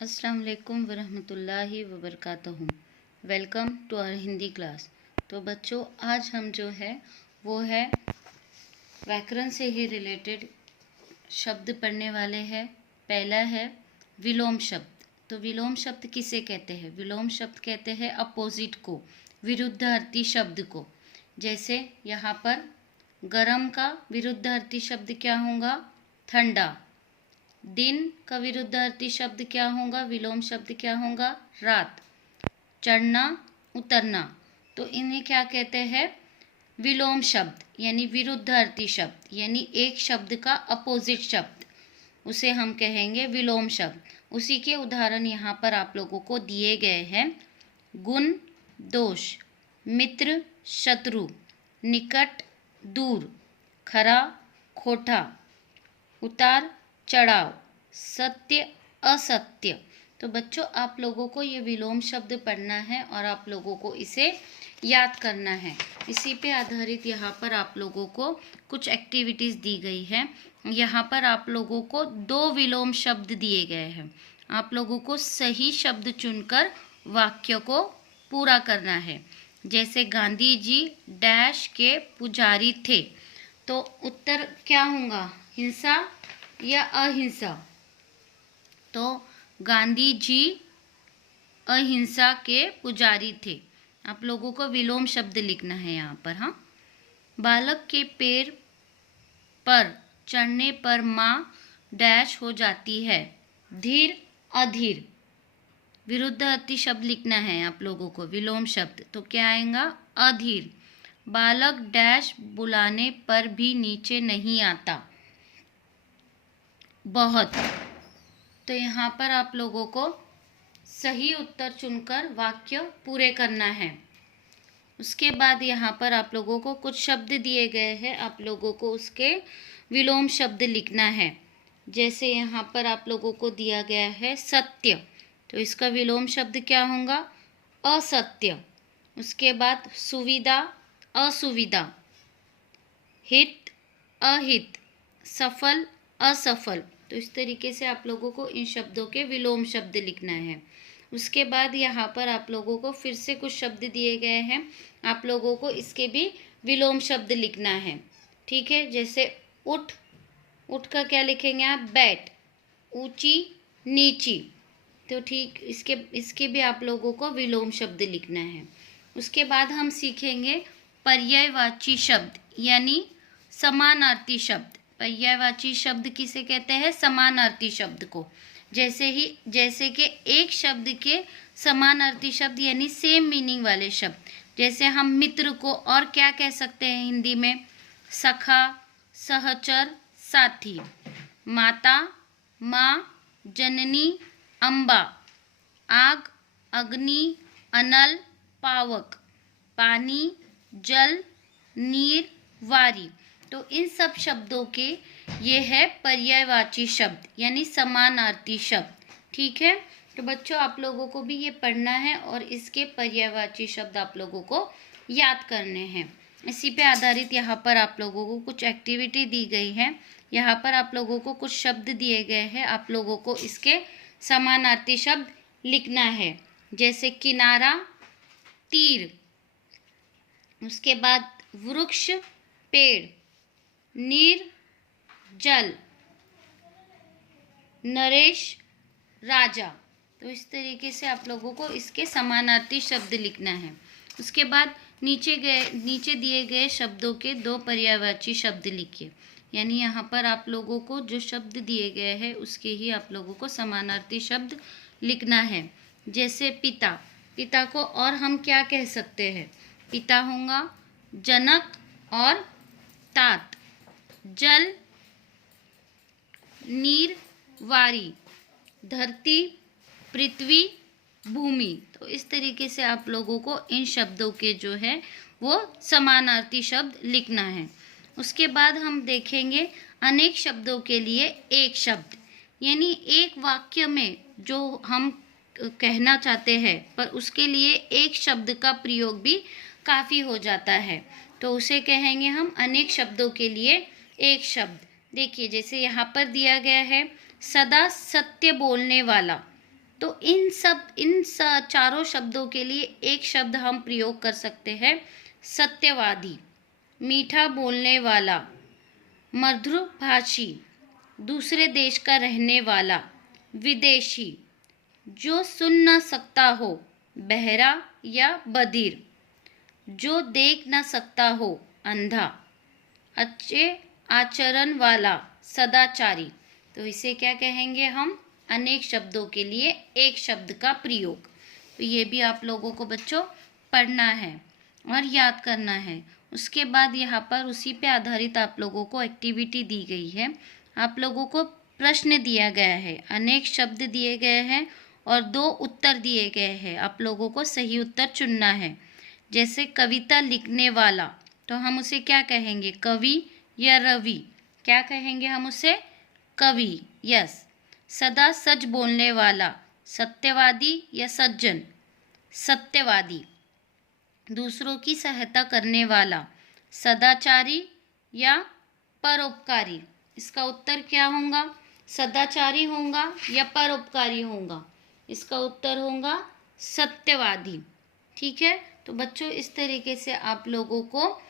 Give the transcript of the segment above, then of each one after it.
अस्सलाम वालेकुम वरहमतुल्लाहि वबरकातुहू। Welcome to our Hindi class. तो बच्चों, आज हम जो है वो है व्याकरण से ही रिलेटेड शब्द पढ़ने वाले हैं। पहला है विलोम शब्द। तो विलोम शब्द किसे कहते हैं? विलोम शब्द कहते हैं अपोजिट को, विरुद्धार्थी शब्द को। जैसे यहाँ पर गरम का विरुद्धार्थी शब्द क्या होगा? ठंडा। दिन का विरुद्धार्थी शब्द क्या होगा? विलोम शब्द क्या होगा? रात। चढ़ना, उतरना, तो इन्हें क्या कहते हैं? विलोम शब्द, यानी विरुद्धार्थी शब्द, यानी एक शब्द का अपोजिट शब्द, उसे हम कहेंगे विलोम शब्द। उसी के उदाहरण यहाँ पर आप लोगों को दिए गए हैं। गुण, दोष, मित्र, शत्रु, निकट, दूर, खरा, खोटा, उतार, चढ़ाव, सत्य, असत्य। तो बच्चों, आप लोगों को ये विलोम शब्द पढ़ना है और आप लोगों को इसे याद करना है। इसी पे आधारित यहाँ पर आप लोगों को कुछ एक्टिविटीज़ दी गई है। यहाँ पर आप लोगों को 2 विलोम शब्द दिए गए हैं। आप लोगों को सही शब्द चुनकर वाक्य को पूरा करना है। जैसे गांधी जी डैश के पुजारी थे, तो उत्तर क्या होगा? हिंसा या अहिंसा? तो गांधी जी अहिंसा के पुजारी थे। आप लोगों को विलोम शब्द लिखना है यहाँ पर। हाँ, बालक के पेड़ पर चढ़ने पर माँ डैश हो जाती है, धीर, अधीर। विरुद्धार्थी शब्द लिखना है आप लोगों को, विलोम शब्द। तो क्या आएगा? अधीर। बालक डैश बुलाने पर भी नीचे नहीं आता, बहुत। तो यहाँ पर आप लोगों को सही उत्तर चुनकर वाक्य पूरे करना है। उसके बाद यहाँ पर आप लोगों को कुछ शब्द दिए गए हैं, आप लोगों को उसके विलोम शब्द लिखना है। जैसे यहाँ पर आप लोगों को दिया गया है सत्य, तो इसका विलोम शब्द क्या होगा? असत्य। उसके बाद सुविधा, असुविधा, हित, अहित, सफल, असफल। तो इस तरीके से आप लोगों को इन शब्दों के विलोम शब्द लिखना है। उसके बाद यहाँ पर आप लोगों को फिर से कुछ शब्द दिए गए हैं, आप लोगों को इसके भी विलोम शब्द लिखना है। ठीक है, जैसे उठ, उठ का क्या लिखेंगे आप? बैठ। ऊंची, नीची, तो ठीक इसके भी आप लोगों को विलोम शब्द लिखना है। उसके बाद हम सीखेंगे पर्यायवाची शब्द, यानी समानार्थी शब्द। पर्यायवाची शब्द किसे कहते हैं? समानार्थी शब्द को। जैसे कि एक शब्द के समानार्थी शब्द, यानी सेम मीनिंग वाले शब्द। जैसे हम मित्र को और क्या कह सकते हैं हिंदी में? सखा, सहचर, साथी। माता, माँ, जननी, अम्बा। आग, अग्नि, अनल, पावक। पानी, जल, नीर, वारी। तो इन सब शब्दों के ये है पर्यायवाची शब्द, यानी समानार्थी शब्द। ठीक है, तो बच्चों आप लोगों को भी ये पढ़ना है और इसके पर्यायवाची शब्द आप लोगों को याद करने हैं। इसी पे आधारित यहाँ पर आप लोगों को कुछ एक्टिविटी दी गई है। यहाँ पर आप लोगों को कुछ शब्द दिए गए हैं, आप लोगों को इसके समानार्थी शब्द लिखना है। जैसे किनारा, तीर। उसके बाद वृक्ष, पेड़। नीर, जल। नरेश, राजा। तो इस तरीके से आप लोगों को इसके समानार्थी शब्द लिखना है। उसके बाद नीचे दिए गए शब्दों के 2 पर्यायवाची शब्द लिखिए। यानी यहाँ पर आप लोगों को जो शब्द दिए गए हैं उसके ही आप लोगों को समानार्थी शब्द लिखना है। जैसे पिता, पिता को और हम क्या कह सकते हैं? पिता होगा जनक और तात। जल, नीर, वारी। धरती, पृथ्वी, भूमि। तो इस तरीके से आप लोगों को इन शब्दों के जो है वो समानार्थी शब्द लिखना है। उसके बाद हम देखेंगे अनेक शब्दों के लिए एक शब्द, यानी एक वाक्य में जो हम कहना चाहते हैं पर उसके लिए एक शब्द का प्रयोग भी काफ़ी हो जाता है, तो उसे कहेंगे हम अनेक शब्दों के लिए एक शब्द। देखिए, जैसे यहाँ पर दिया गया है सदा सत्य बोलने वाला, तो इन चारों शब्दों के लिए एक शब्द हम प्रयोग कर सकते हैं, सत्यवादी, मीठा बोलने वाला, मधुरभाषी, दूसरे देश का रहने वाला, विदेशी, जो सुन न सकता हो, बहरा या बधिर, जो देख न सकता हो, अंधा, अच्छे आचरण वाला, सदाचारी। तो इसे क्या कहेंगे हम? अनेक शब्दों के लिए एक शब्द का प्रयोग। तो ये भी आप लोगों को बच्चों पढ़ना है और याद करना है। उसके बाद यहाँ पर उसी पे आधारित आप लोगों को एक्टिविटी दी गई है। आप लोगों को प्रश्न दिया गया है, अनेक शब्द दिए गए हैं और 2 उत्तर दिए गए हैं। आप लोगों को सही उत्तर चुनना है। जैसे कविता लिखने वाला, तो हम उसे क्या कहेंगे? कवि या रवि? क्या कहेंगे हम उसे? कवि। यस। सदा सच बोलने वाला, सत्यवादी या सज्जन? सत्यवादी। दूसरों की सहायता करने वाला, सदाचारी या परोपकारी? इसका उत्तर क्या होगा? सदाचारी होगा या परोपकारी होगा? इसका उत्तर होगा सत्यवादी। ठीक है, तो बच्चों इस तरीके से आप लोगों को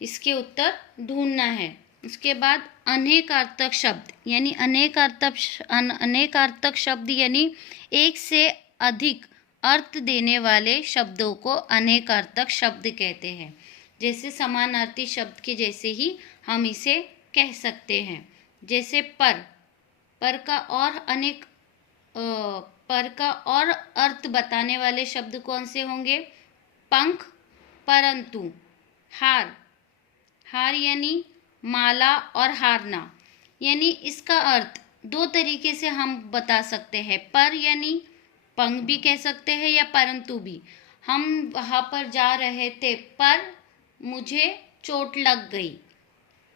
इसके उत्तर ढूंढना है। उसके बाद अनेकार्थक शब्द यानी अनेकार्थक शब्द यानी एक से अधिक अर्थ देने वाले शब्दों को अनेकार्थक शब्द कहते हैं। जैसे समानार्थी शब्द के जैसे ही हम इसे कह सकते हैं। जैसे पर का और अर्थ बताने वाले शब्द कौन से होंगे? पंख, परंतु, हार यानी माला और हारना, यानी इसका अर्थ 2 तरीके से हम बता सकते हैं। पर यानी पंख भी कह सकते हैं या परंतु भी। हम वहाँ पर जा रहे थे पर मुझे चोट लग गई,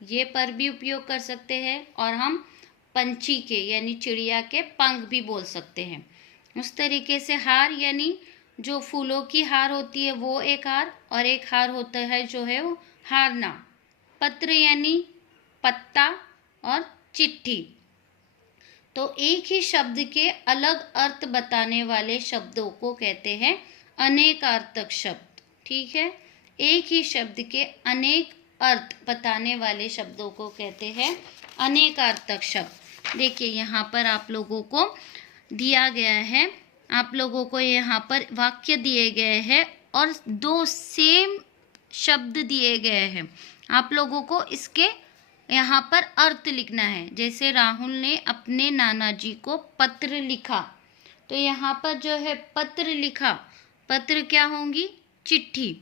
ये पर भी उपयोग कर सकते हैं। और हम पंछी के यानी चिड़िया के पंख भी बोल सकते हैं। उस तरीके से हार यानी जो फूलों की हार होती है वो एक हार, और एक हार होता है जो है वो हारना। पत्र यानी पत्ता और चिट्ठी। तो एक ही शब्द के अलग अर्थ बताने वाले शब्दों को कहते हैं अनेकार्थक शब्द। ठीक है, एक ही शब्द के अनेक अर्थ बताने वाले शब्दों को कहते हैं अनेकार्थक शब्द। देखिए यहाँ पर आप लोगों को दिया गया है, आप लोगों को यहाँ पर वाक्य दिए गए हैं और 2 सेम शब्द दिए गए हैं। आप लोगों को इसके यहाँ पर अर्थ लिखना है। जैसे राहुल ने अपने नाना जी को पत्र लिखा, तो यहाँ पर जो है पत्र लिखा, पत्र क्या होंगी? चिट्ठी।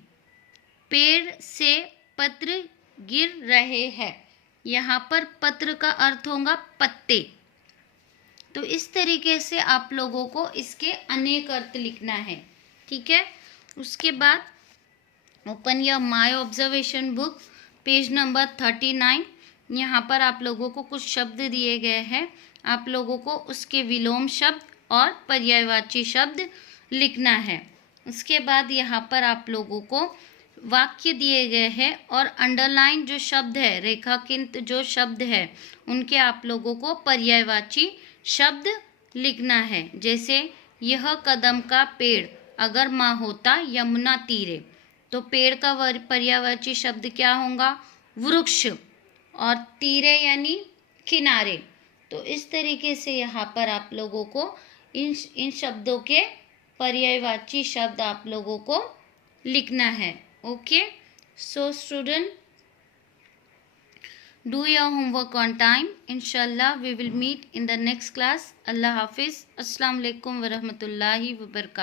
पेड़ से पत्र गिर रहे हैं, यहाँ पर पत्र का अर्थ होगा पत्ते। तो इस तरीके से आप लोगों को इसके अनेक अर्थ लिखना है। ठीक है, उसके बाद open your my observation book, page number 39। यहाँ पर आप लोगों को कुछ शब्द दिए गए हैं। आप लोगों को उसके विलोम शब्द और पर्यायवाची शब्द लिखना है। उसके बाद यहाँ पर आप लोगों को वाक्य दिए गए हैं और अंडरलाइन जो शब्द है, रेखांकित जो शब्द है, उनके आप लोगों को पर्यायवाची शब्द लिखना है। जैसे यह कदम का पेड़ अगर माँ होता यमुना तीरे, तो पेड़ का पर्यायवाची शब्द क्या होगा? वृक्ष। और तीरे यानी किनारे। तो इस तरीके से यहाँ पर आप लोगों को इन शब्दों के पर्यायवाची शब्द आप लोगों को लिखना है। Okay, so student, do your homework on time. Inshallah we will meet in the next class. Allah Hafiz. Assalamu alaikum wa rahmatullahi wa barakatuh.